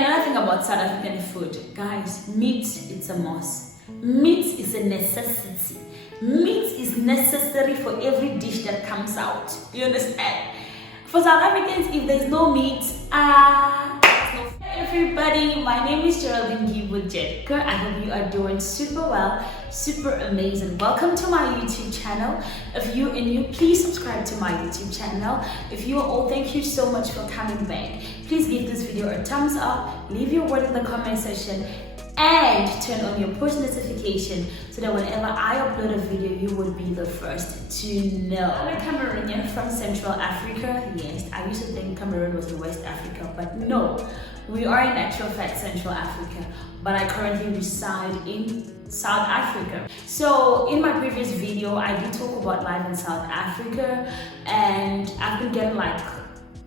another thing about South African food, guys, meat, it's a must. Meat is a necessity. Meat is necessary for every dish that comes out. You understand? For South Africans, if there's no meat, everybody, my name is Geraldine Ngibu Detkeu. I hope you are doing super well, super amazing. Welcome to my YouTube channel. If you're new, please subscribe to my YouTube channel. If you are old, thank you so much for coming back. Please give this video a thumbs up, leave your word in the comment section, and turn on your push notification so that whenever I upload a video, you will be the first to know. I'm a Cameroonian from Central Africa. Yes, I used to think Cameroon was in West Africa, but no, we are in actual fact Central Africa, but I currently reside in South Africa. So in my previous video, I did talk about life in South Africa, and I've been getting like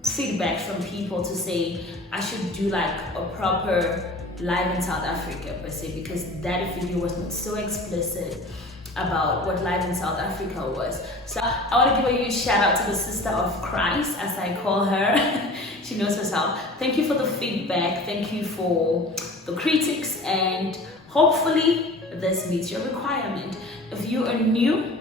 feedback from people to say I should do like a proper live in South Africa per se, because that video was not so explicit about what live in South Africa was. So I want to give a huge shout out to the sister of Christ, as I call her. She knows herself. Thank you for the feedback, thank you for the critics, and hopefully this meets your requirement. If you are new,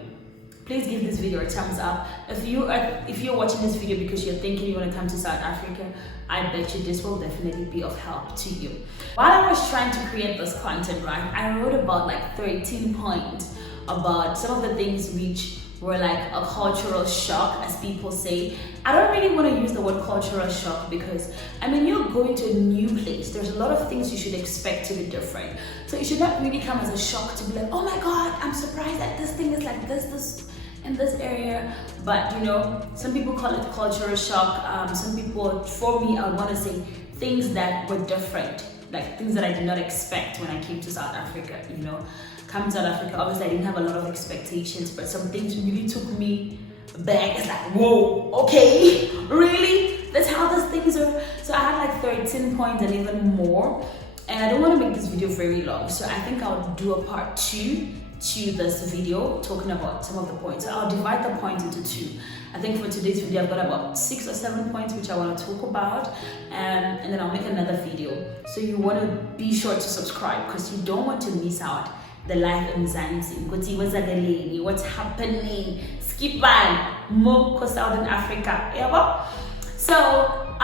please give this video a thumbs up. If you're watching this video because you're thinking you want to come to South Africa, I bet you this will definitely be of help to you. While I was trying to create this content, right, I wrote about like 13 points about some of the things which were like a cultural shock, as people say. I don't really want to use the word cultural shock because, I mean, you're going to a new place. There's a lot of things you should expect to be different. So it should not really come as a shock to be like, oh my God, I'm surprised that this thing is like this in this area. But you know, some people call it cultural shock. Some people, for me, I want to say things that were different, like things that I did not expect when I came to South Africa. You know, come to South Africa, obviously I didn't have a lot of expectations, but some things really took me back. It's like, whoa, okay, really? That's how these things are. So I had like 13 points and even more, and I don't want to make this video very long, so I think I'll do a part 2 to this video talking about some of the points. So I'll divide the points into 2. I think for today's video I've got about 6 or 7 points which I want to talk about, and then I'll make another video. So you want to be sure to subscribe because you don't want to miss out the life in Zanzibar. What's happening? Skipan, Moko, Southern Africa. Yeah, so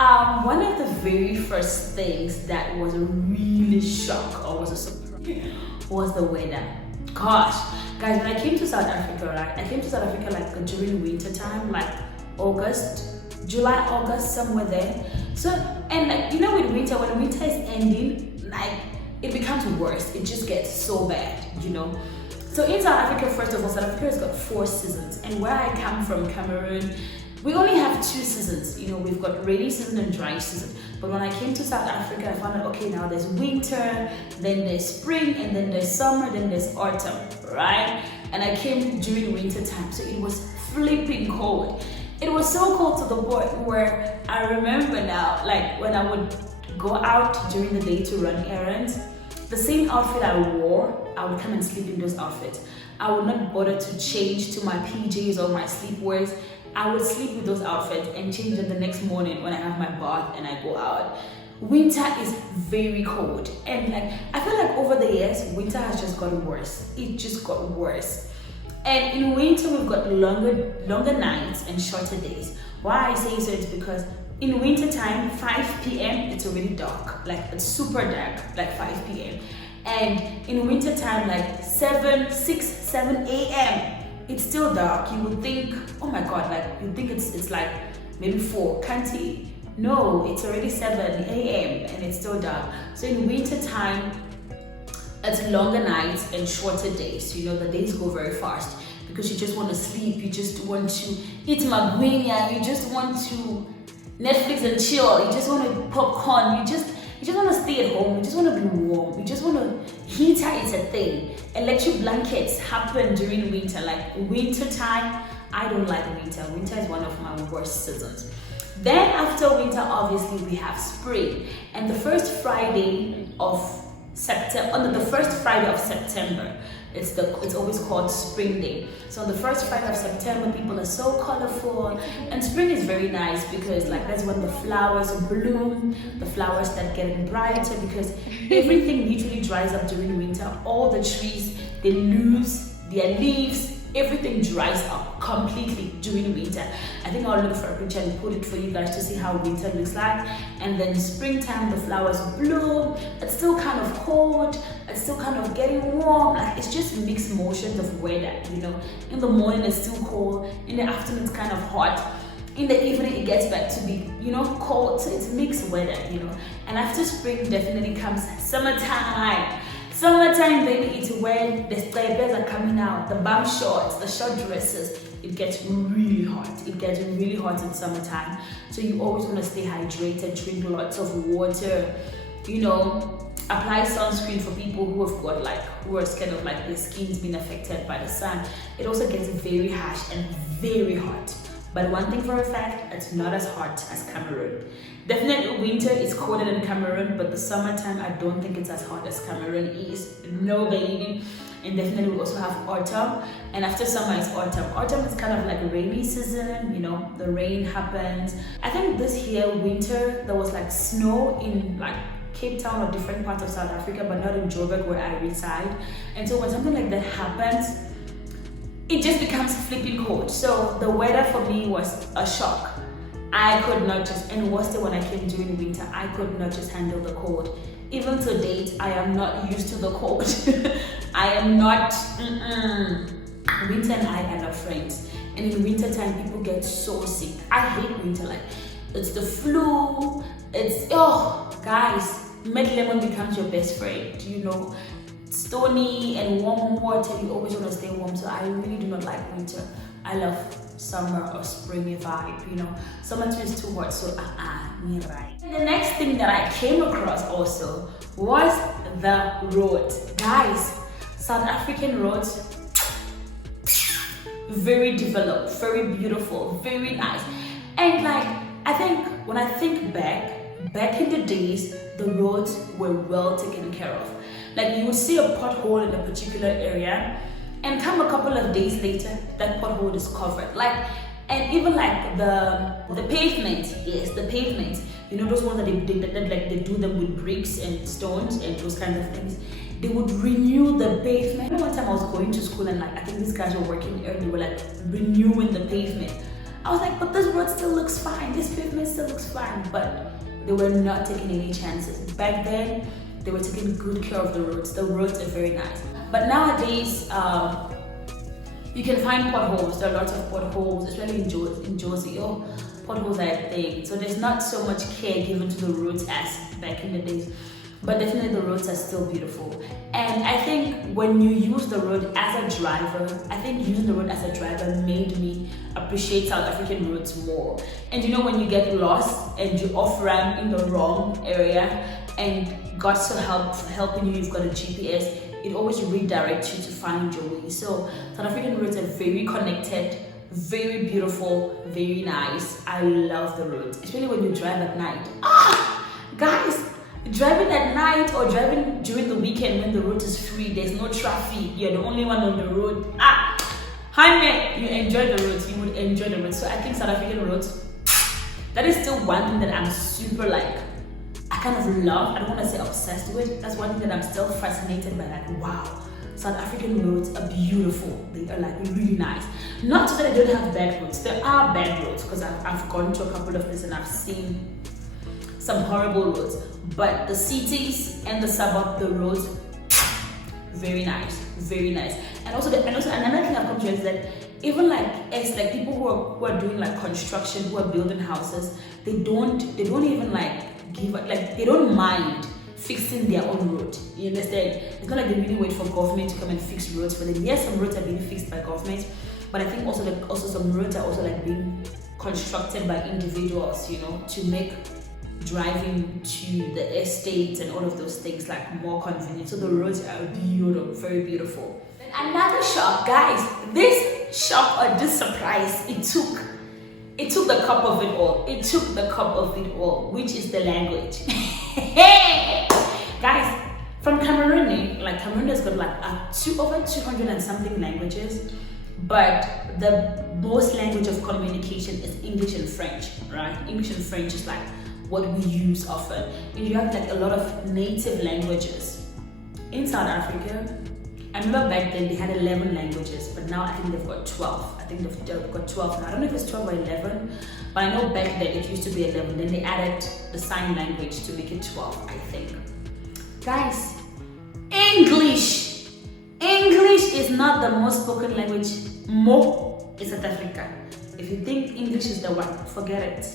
one of the very first things that was a really shock or was a surprise was the weather. Gosh, guys, when I came to South Africa, right, I came to South Africa like during winter time, like July, August, somewhere there. So, and like, you know, with winter, when winter is ending, like, it becomes worse. It just gets so bad, you know. So in South Africa, first of all, South Africa has got 4 seasons, and where I come from, Cameroon, we only have 2 seasons. You know, we've got rainy season and dry season. But when I came to South Africa, I found out, okay, now there's winter, then there's spring, and then there's summer, then there's autumn, right? And I came during winter time, so it was flipping cold. It was so cold to the point where I remember now, like when I would go out during the day to run errands, the same outfit I wore, I would come and sleep in those outfits. I would not bother to change to my PJs or my sleepwears. I would sleep with those outfits and change them the next morning when I have my bath and I go out. Winter is very cold, and like I feel like over the years winter has just gotten worse. It just got worse. And in winter we've got longer nights and shorter days. Why I say so is because in winter time, 5 p.m. it's already dark, like it's super dark, like 5 p.m. And in winter time, like 6, 7 a.m. it's still dark. You would think, oh my God, like you think it's like maybe 4, can't it? No, it's already 7 a.m. and it's still dark. So in winter time, it's longer nights and shorter days. You know, the days go very fast because you just want to sleep, you just want to eat magwinya, you just want to Netflix and chill, you just want to popcorn, you just want to stay at home, you just want to be warm, you just want to, heater is a thing. Electric blankets happen during winter, like winter time. I don't like winter. Winter is one of my worst seasons. Then after winter, obviously we have spring, and the first Friday of September, It's always called Spring Day. So on the first Friday of September, people are so colorful, and spring is very nice because like that's when the flowers bloom, the flowers start getting brighter because everything literally dries up during winter. All the trees, they lose their leaves. Everything dries up completely during winter. I think I'll look for a picture and put it for you guys to see how winter looks like. And then springtime, the flowers bloom. It's still kind of cold. It's still kind of getting warm. Like it's just mixed motions of weather, you know. In the morning it's still cold. In the afternoon it's kind of hot. In the evening it gets back to be, you know, cold. So it's mixed weather, you know. And after spring definitely comes summertime. Summertime, baby, it's when the staples are coming out, the bum shorts, the short dresses. It gets really hot. It gets really hot in summertime. So you always want to stay hydrated, drink lots of water, you know, apply sunscreen for people who have got like, who are kind of like their skin's been affected by the sun. It also gets very harsh and very hot. But one thing for a fact, it's not as hot as Cameroon. Definitely winter is colder than Cameroon, but the summertime, I don't think it's as hot as Cameroon is. No, baby. And definitely we also have autumn. And after summer is autumn. Autumn is kind of like a rainy season, you know, the rain happens. I think this year, winter, there was like snow in like Cape Town or different parts of South Africa, but not in Joburg where I reside. And so when something like that happens, it just becomes flipping cold. So the weather for me was a shock. I could not just, and worse when I came during winter, I could not just handle the cold. Even to date, I am not used to the cold. I am not, Winter and I are not friends. And in winter time, people get so sick. I hate winter, like, it's the flu, it's, oh, guys, Med Lemon becomes your best friend, you know. Stony and warm water, you always want to stay warm, so I really do not like winter. I love summer or springy vibe, you know. Summer is too hot, so me right. The next thing that I came across also was the roads. Guys, South African roads, very developed, very beautiful, very nice. And like, I think when I think back in the days, the roads were well taken care of. Like you would see a pothole in a particular area, and come a couple of days later, that pothole is covered. Like, and even like the pavement, yes, the pavement. You know those ones that they do them with bricks and stones and those kinds of things. They would renew the pavement. One time I was going to school and like I think these guys were working here. They were like renewing the pavement. I was like, but this road still looks fine. This pavement still looks fine. But they were not taking any chances. Back then, they were taking good care of the roads. The roads are very nice. But nowadays, you can find potholes. There are lots of potholes, especially in Jersey. Oh, potholes are a thing. So there's not so much care given to the roads as back in the days. But definitely the roads are still beautiful. And I think when you use the road as a driver, I think using the road as a driver made me appreciate South African roads more. And you know when you get lost and you off-ramp in the wrong area and God's so helping you, you've got a GPS, it always redirects you to find your way. So South African roads are very connected, very beautiful, very nice. I love the roads, especially when you drive at night. Guys, driving at night or driving during the weekend when the road is free, there's no traffic, you're the only one on the road. Honey, you enjoy the roads, you would enjoy the roads. So I think South African roads, that is still one thing that I'm super like, I kind of love, I don't want to say obsessed with. That's one thing that I'm still fascinated by, like, wow, South African roads are beautiful. They are like really nice. Not that I don't have bad roads. There are bad roads because I've gone to a couple of places and I've seen some horrible roads. But the cities and the suburb, the roads, very nice, very nice. And also another thing I've come to is that even like it's like people who are doing like construction, who are building houses, they don't even like give like they don't mind fixing their own road. You understand? It's not like they really wait for government to come and fix roads for them. Yes, some roads are being fixed by government, but I think also some roads are also like being constructed by individuals, you know, to make driving to the estates and all of those things like more convenient. So the roads are beautiful, very beautiful. Another shock, guys, this shock or this surprise, it took the cup of it all. It took the cup of it all, which is the language. Guys, from Cameroonian, like like Cameroon has got like over 200 and something languages, but the most language of communication is English and French, right? English and French is like what we use often. And you have like a lot of native languages. In South Africa, I remember back then they had 11 languages, but now I think they've got 12. I think they've got 12 now. I don't know if it's 12 or 11, but I know back then it used to be 11. Then they added the sign language to make it 12, I think. Guys, English is not the most spoken language more in South Africa. If you think English is the one, forget it.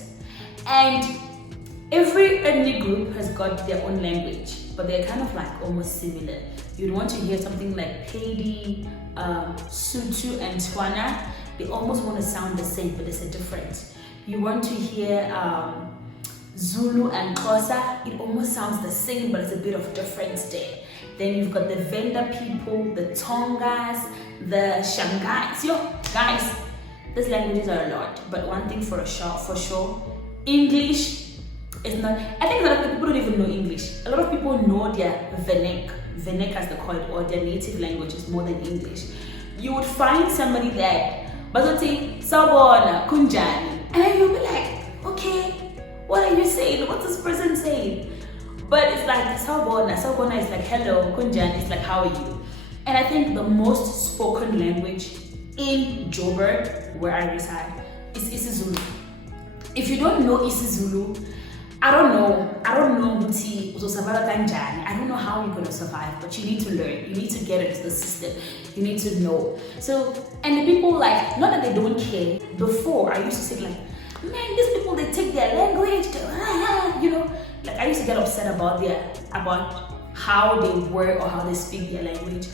And every ethnic group has got their own language, but they're kind of like almost similar. You'd want to hear something like Pedi, Sutu, and Tswana. They almost want to sound the same, but there's a difference. You want to hear Zulu and Xhosa. It almost sounds the same, but it's a bit of difference there. Then you've got the Venda people, the Tongas, the Shanghais. Yo, guys, these languages are a lot, but one thing for sure, English is not. I think a lot of people don't even know English. A lot of people know their Venek as they call it, or their native languages more than English. You would find somebody that, but would say, Sawubona, Kunjani, and then you'll be like, okay, what are you saying? What's this person saying? But it's like Sawubona. Sawubona is like hello, Kunjani is like how are you? And I think the most spoken language in Joburg, where I reside, is isiZulu. If you don't know isiZulu, I don't know Uti uzosurvive kanjani. I don't know how you're gonna survive, but you need to learn. You need to get into the system. You need to know. So, and the people like, not that they don't care. Before I used to say like, man, these people, they take their language, you know, like I used to get upset about how they were or how they speak their language.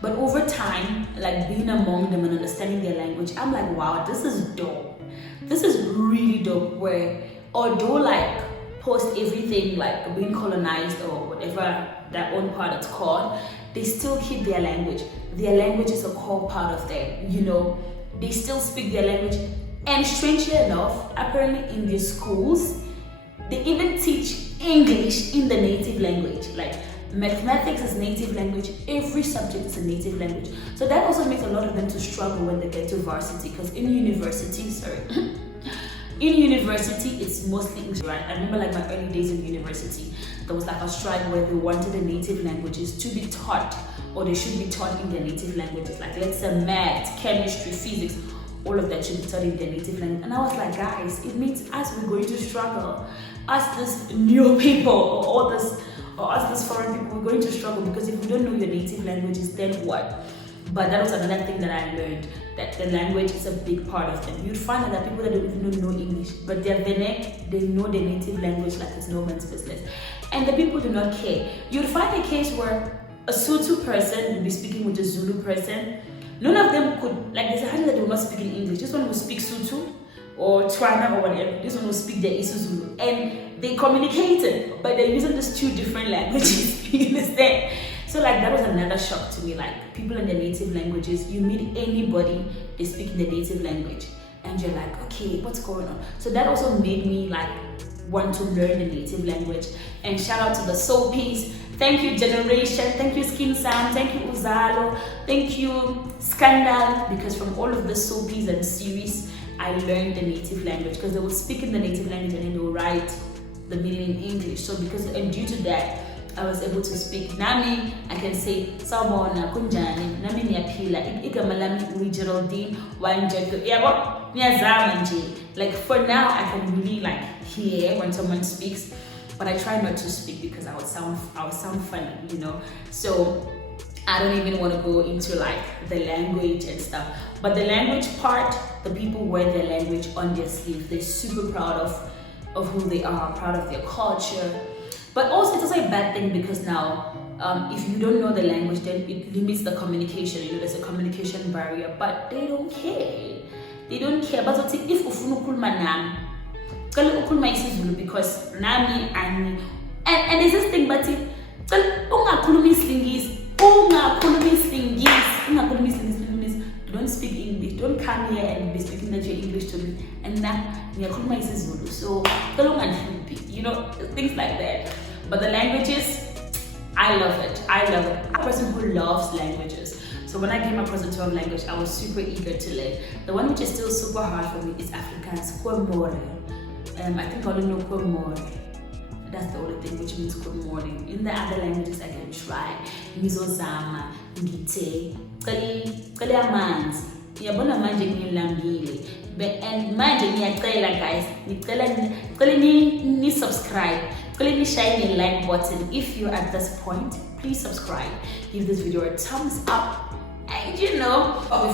But over time, like being among them and understanding their language, I'm like, wow, this is dope. This is really dope. Where although like post everything like being colonized or whatever that own part it's called, they still keep their language. Their language is a core part of them, you know. They still speak their language. And strangely enough, apparently in their schools, they even teach English in the native language. Like mathematics is native language, every subject is a native language. So that also makes a lot of them to struggle when they get to varsity, because in university, it's mostly English, right? I remember like my early days in university, there was like a strike where they wanted the native languages to be taught, or they should be taught in their native languages. Like let's say math, chemistry, physics, all of that should be taught in their native language. And I was like, guys, it means us, we're going to struggle. Us, this new people, or us, this foreign people, we're going to struggle, because if we don't know your native languages, then what? But that was another thing that I learned, that the language is a big part of them. You'd find that people that don't even know English, but they're Venek, they know their native language like it's no man's business. And the people do not care. You'd find a case where a Sutu person would be speaking with a Zulu person. None of them could, like there's a hundred that will not speak in English. This one will speak Sutu or Tswana or whatever. This one will speak their isiZulu. And they communicated, but they're using these two different languages. You understand? So like that was another shock to me. Like people in their native languages, you meet anybody, they speak in their native language, and you're like, okay, what's going on? So that also made me like want to learn the native language. And shout out to the Soapies. Thank you Generation, thank you Skin Sam, thank you Uzalo, thank you Scandal, because from all of the Soapies and series, I learned the native language, because they would speak in the native language and then they would write the meaning in English. So and due to that, I was able to speak Nami. I can say Sawubona, Kunjani, Nami niyaphila, igama lami Geraldine Ngibu Yabo, niyazama nje. Like for now, I can really like hear when someone speaks, but I try not to speak because I would sound funny, you know. So I don't even want to go into like the language and stuff. But the language part, the people wear their language on their sleeve. They're super proud of who they are, proud of their culture. But also it's also a bad thing, because now if you don't know the language, then it limits the communication. You know, there's a communication barrier, but they don't care. They don't care. But if ufuna ukhuluma nami, cela ukhuluma isiZulu, because nami and there's this thing, but ungakhuluma isilingisi, don't speak English. Don't come here and be speaking that your English to me. And now ngiyakhuluma isiZulu. So you know, things like that. But the languages, I love it. I love it. I'm a person who loves languages. So when I came across the 12 language, I was super eager to learn. The one which is still super hard for me is Afrikaans. I think I only know Kwemore. That's the only thing, which means good morning. In the other languages, I can try. Ngizozama, ngite, celi amanzi. Yabona manje ngilambile. And manje ngiyacela guys, ngicela ni subscribe. Clearly shine the like button if you're at this point. Please subscribe, give this video a thumbs up, and we've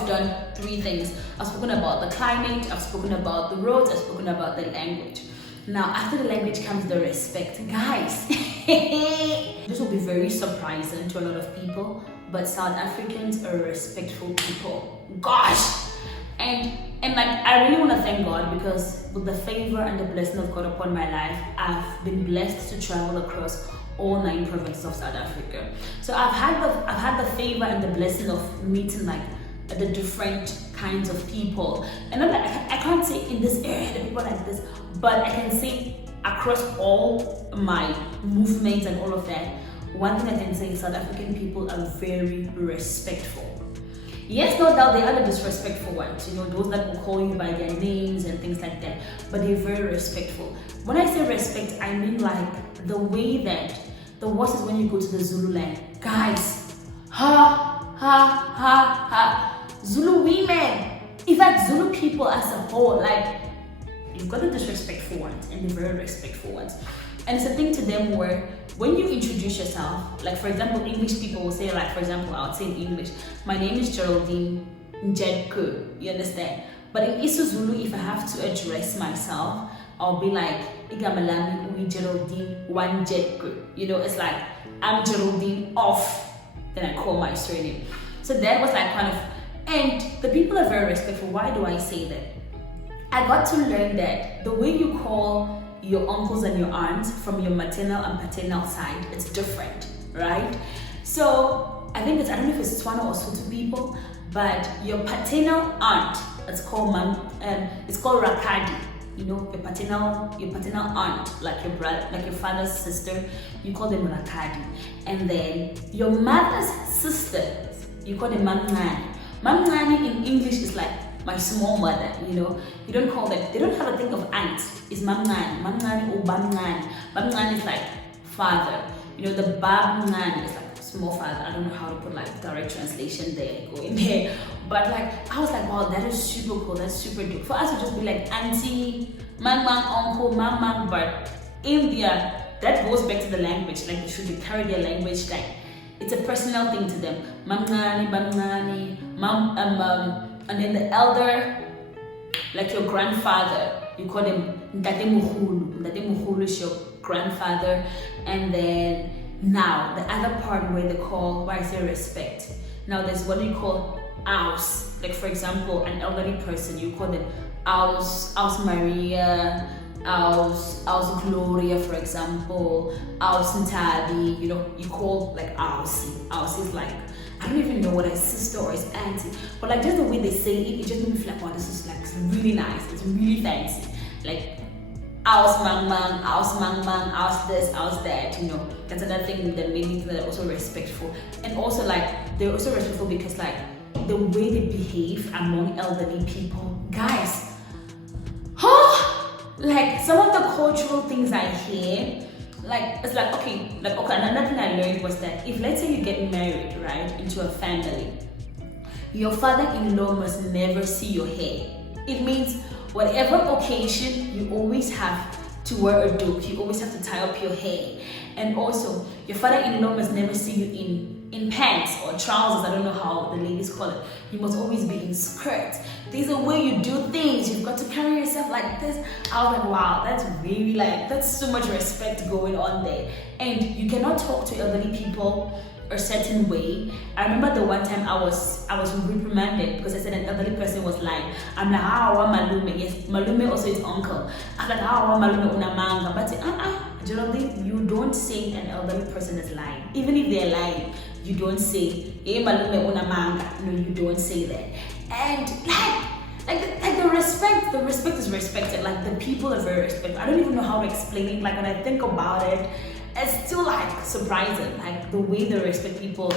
done 3 things. I've spoken about the climate, I've spoken about the roads, I've spoken about the language. Now after the language comes the respect, guys. This will be very surprising to a lot of people, but South Africans are respectful people. Gosh. And like, I really want to thank God, because with the favor and the blessing of God upon my life, I've been blessed to travel across all 9 provinces of South Africa. So I've had the favor and the blessing of meeting like the different kinds of people. And I can't say in this area the people like this, but I can say across all my movements and all of that, one thing I can say is South African people are very respectful. Yes, no doubt they are the disrespectful ones, those that will call you by their names and things like that, but they're very respectful. When I say respect, I mean like the way that the worst is when you go to the Zulu land. Guys, Zulu women, in fact Zulu people as a whole, like, you've got the disrespectful ones and the very respectful ones. And it's a thing to them where when you introduce yourself, like for example, English people will say, like for example, I would say in English, my name is Geraldine Ngibu, you understand? But in isiZulu, if I have to address myself, I'll be like, igama lami uyi Geraldine Djetkeu. It's like, I'm Geraldine off, then I call my surname. So that was like kind of, and the people are very respectful. Why do I say that? I got to learn that the way you call your uncles and your aunts from your maternal and paternal side, it's different, right? So I don't know if it's Tswana or Sotho people, but your paternal aunt, it's called Rakadi. Your paternal aunt, like your brother, like your father's sister, you call them Rakadi. And then your mother's sisters, you call them Mamngani. Mamngani in English is like my small mother, you don't call them, they don't have a thing of aunt. It's Mamngani or Bamngani. Bamngani is like father. The Babngani is like small father. I don't know how to put like direct translation there, go in there. But like, I was like, wow, that is super cool, that's super dope. For us to just be like auntie, mang, uncle, mang, but India, that goes back to the language. Like, they should carry their language like, it's a personal thing to them. Mamngani, Bamngani, and then the elder, like your grandfather, you call them Ntate Mukhulu. Ntate Mukhulu is your grandfather. And then now the other part where I say respect. Now there's what you call Aus. Like for example, an elderly person, you call them Aus Maria, Aus Gloria, for example, Aus Ntabi. You call like Aus. Aus is like, I don't even know what his sister or his auntie, but like just the way they say it, it just makes me feel like, wow, this is like really nice, it's really fancy. Like, Aus mang, Aus this, Aus that, that's another thing that made me feel like also respectful. And also like, they're also respectful because like, the way they behave among elderly people, guys, like some of the cultural things I hear, like, it's like, okay, another thing I learned was that if, let's say you get married, right, into a family, your father-in-law must never see your hair. It means whatever occasion, you always have to wear a doek, you always have to tie up your hair. And also, your father-in-law must never see you in pants or trousers, I don't know how the ladies call it. You must always be in skirts. There's a way you do things, you've got to carry yourself like this. I was like, wow, that's really like, that's so much respect going on there. And you cannot talk to elderly people a certain way. I remember the one time I was reprimanded because I said an elderly person was lying. I'm like, malume. Yes, malume also is uncle. I'm like, malume unamanga. But Geraldine, you don't say an elderly person is lying. Even if they're lying, you don't say, malume unamanga. No, you don't say that. And like the respect is respected. Like the people are very respectful. I don't even know how to explain it. Like when I think about it, it's still like surprising, like the way they respect people.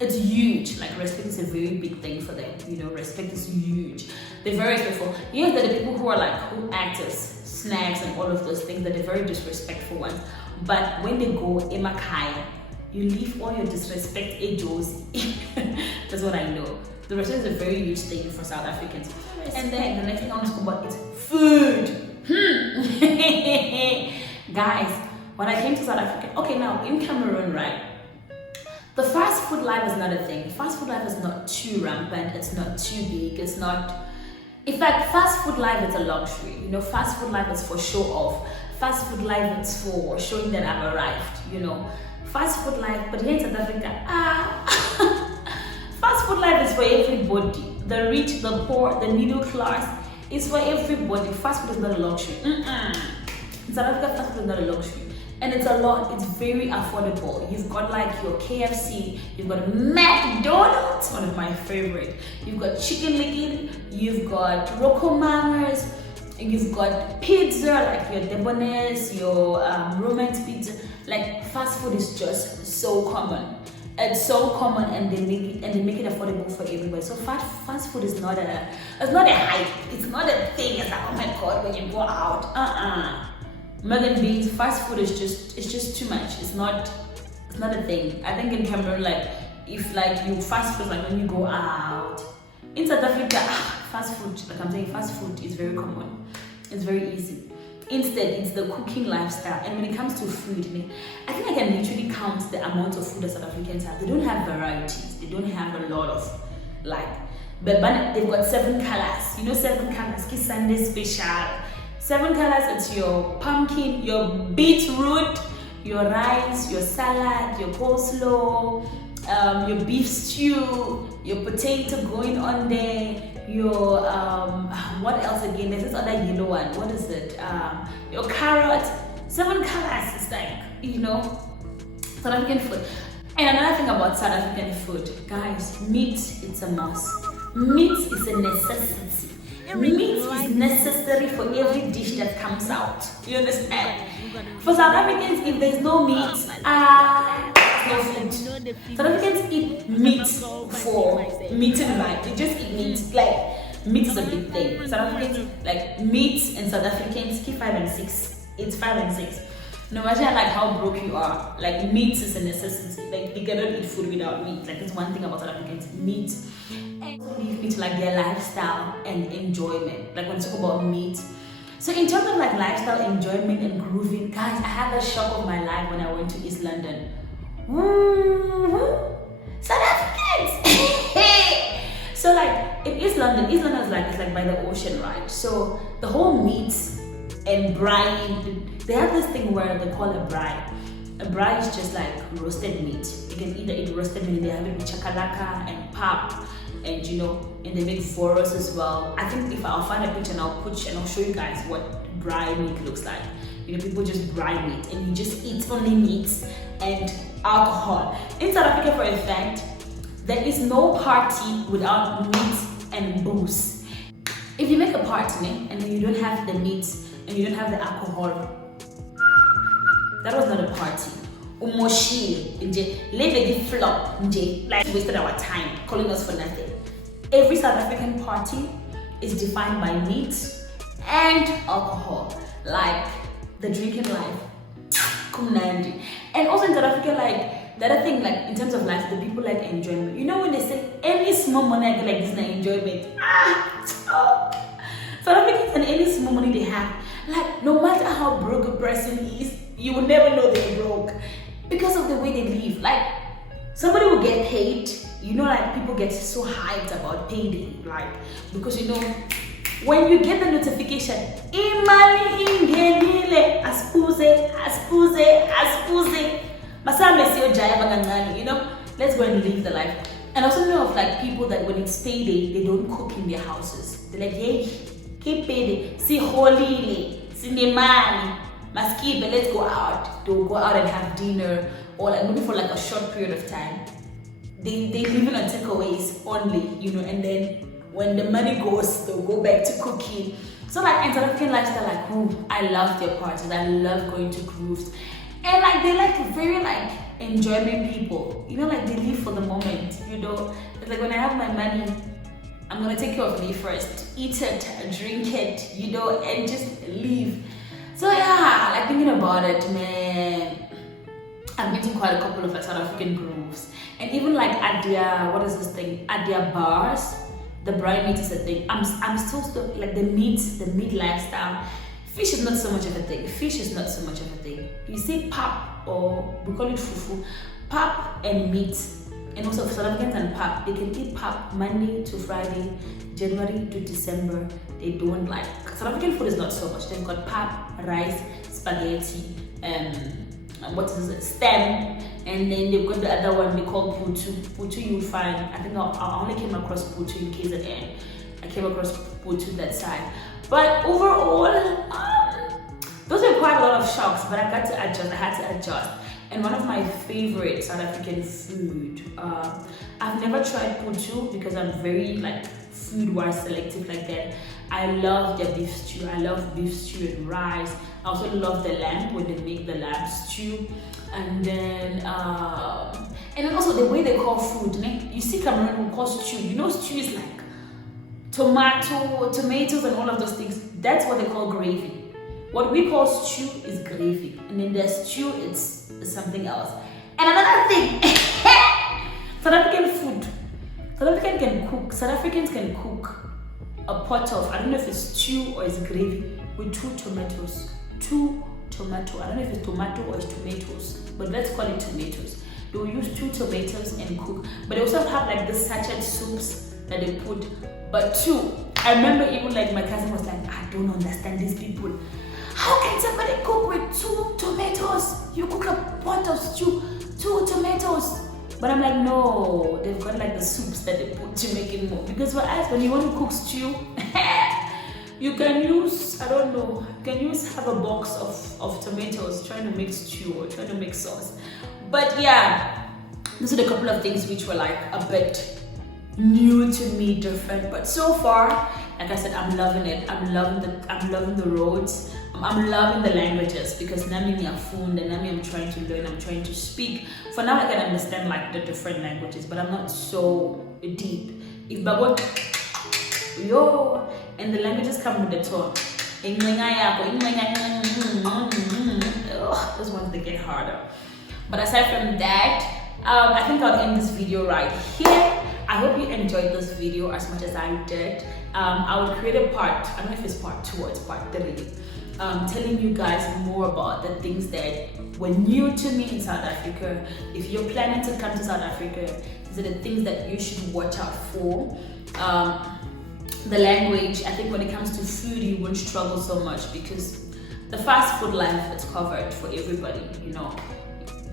It's huge. Like respect is a very big thing for them. You know, respect is huge. They're very respectful. You know, that the people who are like who act as snacks and all of those things, that they're very disrespectful ones. But when they go emakaya, you leave all your disrespect Josie. That's what I know. The respect is a very huge thing for South Africans. And then the next thing I want to talk about is food. Guys, when I came to South Africa, okay, now in Cameroon, right? The fast food life is not a thing. Fast food life is not too rampant. It's not too big. It's not. In fact, fast food life is a luxury. You know, fast food life is for show off. Fast food life is for showing that I've arrived. You know, fast food life. But here in South Africa, fast food life is for everybody. The rich, the poor, the middle class. It's for everybody. Fast food is not a luxury. In South Africa, fast food is not a luxury. And it's a lot, it's very affordable. You've got like your KFC, you've got McDonald's, one of my favorite. You've got Chicken Licken, you've got Rocco Mamas, you've got pizza, like your Debonaise, your Romance pizza. Like fast food is just so common. It's so common, and they make it affordable for everybody. So fast food is not a hype. It's not a thing. It's like, oh my god, when you go out, Melon beans, fast food is just too much. It's not a thing. I think in Cameroon, like if like you fast food, like when you go out. In South Africa, fast food, like I'm saying, fast food is very common. It's very easy. Instead, it's the cooking lifestyle. And when it comes to food, I think I can literally count the amount of food that South Africans have. They don't have varieties. They don't have a lot of like, but they've got 7 colors. You know, 7 colors. Ki Sunday special. 7 colors, it's your pumpkin, your beetroot, your rice, your salad, your coleslaw, your beef stew, your potato going on there, your, what else again? There's this other yellow one. What is it? Your carrot. 7 colors. It's like, you know, South African food. And another thing about South African food, guys, meat, it's a must. Meat is a necessity. Meat is necessary for every dish that comes out. You understand? For South Africans, if there's no meat, no food. South Africans eat meat for meat in life. They just eat meat. Like, meat is a big thing. South Africans, like, meat and South Africans, keep 5 and 6. It's 5 and 6. No matter like how broke you are, like meat is a necessity. Like you cannot eat food without meat. Like it's one thing about South Africans, meat. And leave me to like their lifestyle and enjoyment. Like when you talk about meat. So in terms of like lifestyle, enjoyment and grooving, guys, I had the shock of my life when I went to East London. South Africans! So like in East London is like it's like by the ocean, right? So the whole meat and brine, they have this thing where they call a braai. A braai is just like roasted meat. You can either eat roasted meat, and they have it with chakalaka and pap, and you know, and they make foros as well. I think if I'll find a picture and I'll show you guys what braai meat looks like. You know, people just braai meat, and you just eat only meat and alcohol. In South Africa, for a fact, there is no party without meat and booze. If you make a party and then you don't have the meat and you don't have the alcohol, that was not a party. Let the flop, like wasted our time calling us for nothing. Every South African party is defined by meat and alcohol, like the drinking life. Kumnandi. And also in South Africa, like the other thing, like in terms of life, the people like enjoyment. You know when they say any small money I get like this is enjoyment. South Africans and any small money they have, like no matter how broke a person is, you will never know they're broke because of the way they live. Like somebody will get paid, you know, like people get so hyped about payday, like because you know when you get the notification, imali ingenile, aspuze, you know, let's go and live the life. And also know of like people that when it's payday, they don't cook in their houses. They're like, hey, keep payday, see holy, see money. Maskipe, let's go out. They'll go out and have dinner, or like maybe for like a short period of time. They live in on takeaways only, you know, and then when the money goes, they'll go back to cooking. So like in South African lifestyle, like, I love their parties. I love going to grooves. And like they're like very like enjoyment people, you know, like they live for the moment, you know. It's like when I have my money, I'm gonna take care of me first, eat it, drink it, you know, and just leave. So yeah, like thinking about it, man, I've been to quite a couple of like South African groups, and even like at their, what is this thing, at their bars, the bride meat is a thing. I'm still like the meat lifestyle. Fish is not so much of a thing. Fish is not so much of a thing. You see pap, or we call it fufu, pap and meat. And also South Africans and pap, they can eat pap Monday to Friday, January to December. They don't like, South African food is not so much. They've got pap, rice, spaghetti, what is it, stem, and then they've got the other one they call putu. Putu you'll find, I think I only came across putu in KZN. I came across putu that side. But overall, those are quite a lot of shocks, but I got to adjust, I had to adjust. And one of my favorite South African food, I've never tried putu because I'm very like food-wise selective like that. I love their beef stew. I love beef stew and rice. I also love the lamb when they make the lamb stew. And then also the way they call food. You see Cameroon who call stew. You know stew is like tomatoes and all of those things. That's what they call gravy. What we call stew is gravy. And then the stew is something else. And another thing, South African food. South Africans can cook a pot of, I don't know if it's stew or it's gravy, with 2 tomatoes. 2 tomato. I don't know if it's tomato or it's tomatoes, but let's call it tomatoes. They will use 2 tomatoes and cook. But they also have like the sachet soups that they put, but 2. I remember even like my cousin was like, I don't understand these people. How can somebody cook with 2 tomatoes? You cook a pot of stew, 2 tomatoes. But I'm like, no, they've got like the soups that they put to make it more. Because for us, when you want to cook stew, you can use, I don't know, you can use have a box of tomatoes trying to make stew or trying to make sauce. But yeah, these are a couple of things which were like a bit new to me, different. But so far, like I said, I'm loving it. I'm loving the roads. I'm loving the languages because Nami Nyafund and Nami I'm trying to learn, I'm trying to speak. For now I can understand like the different languages, but I'm not so deep. If Babo yo and the languages come with the tone. Those ones they get harder. But aside from that, I think I'll end this video right here. I hope you enjoyed this video as much as I did. I will create a part, I don't know if it's part 2 or it's part 3, telling you guys more about the things that were new to me in South Africa. If you're planning to come to South Africa, these are the things that you should watch out for. The language, I think when it comes to food, you won't struggle so much because the fast food life is covered for everybody, you know.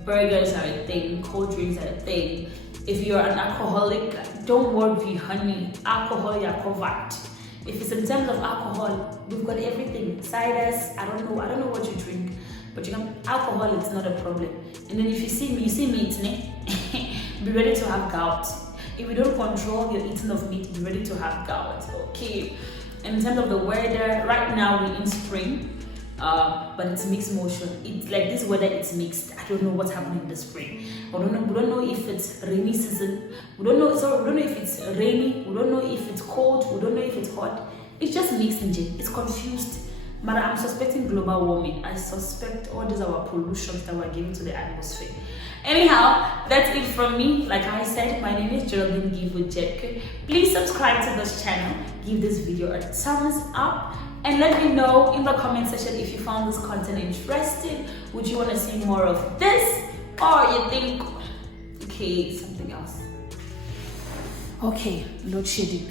Burgers are a thing, cold drinks are a thing. If you're an alcoholic, don't worry, honey, alcohol you're covered. If it's in terms of alcohol, we've got everything. Ciders, I don't know what you drink, but you know, alcohol is not a problem. And then if you see meat, be ready to have gout. If you don't control your eating of meat, be ready to have gout, okay? And in terms of the weather, right now we're in spring, but it's mixed motion. It's like this weather, it's mixed. I don't know what's happening in the spring. We don't know if it's rainy season. We don't know if it's rainy. We don't know if it's cold. We don't know if it's hot. It's just mixed engine. It's confused. But I'm suspecting global warming. I suspect all these are pollutions that we're giving to the atmosphere. Anyhow, that's it from me. Like I said, my name is Geraldine Ngibu Detkeu. Please subscribe to this channel. Give this video a thumbs up. And let me know in the comment section if you found this content interesting. Would you want to see more of this? Or you think, okay, something else. Okay, load shedding.